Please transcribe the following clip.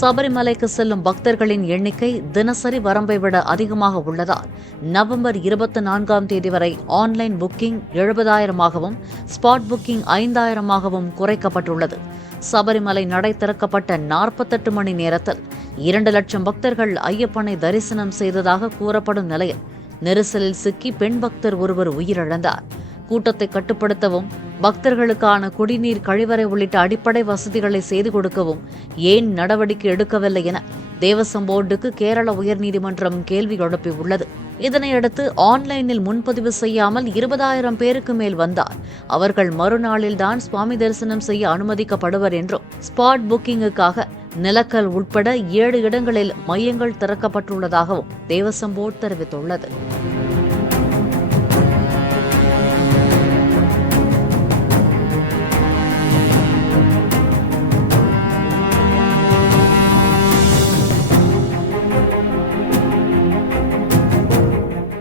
சபரிமலைக்கு செல்லும் பக்தர்களின் எண்ணிக்கை தினசரி வரம்பை விட அதிகமாக உள்ளதால் நவம்பர் இருபத்தி நான்காம் தேதி வரை ஆன்லைன் புக்கிங் எழுபதாயிரமாகவும் ஸ்பாட் புக்கிங் ஐந்தாயிரமாகவும் குறைக்கப்பட்டுள்ளது. சபரிமலை நடை திறக்கப்பட்ட நாற்பத்தெட்டு மணி நேரத்தில் இரண்டு லட்சம் பக்தர்கள் ஐயப்பனை தரிசனம் செய்ததாக கூறப்படும் நிலையில் நெரிசலில் சிக்கி பெண் பக்தர் ஒருவர் உயிரிழந்தார். கூட்டத்தை கட்டுப்படுத்தவும் பக்தர்களுக்கான குடிநீர் கழிவறை உள்ளிட்ட அடிப்படை வசதிகளை செய்து கொடுக்கவும் ஏன் நடவடிக்கை எடுக்கவில்லை என தேவசம் போர்டுக்கு கேரள உயர்நீதிமன்றம் கேள்வி எழுப்பியுள்ளது. இதனையடுத்து ஆன்லைனில் முன்பதிவு செய்யாமல் இருபதாயிரம் பேருக்கு மேல் வந்தார். அவர்கள் மறுநாளில்தான் சுவாமி தரிசனம் செய்ய அனுமதிக்கப்படுவர் என்றும் ஸ்பாட் புக்கிங்குக்காக நிலக்கல் உட்பட ஏழு இடங்களில் மையங்கள் திறக்கப்பட்டுள்ளதாகவும் தேவசம் போர்டு தெரிவித்துள்ளது.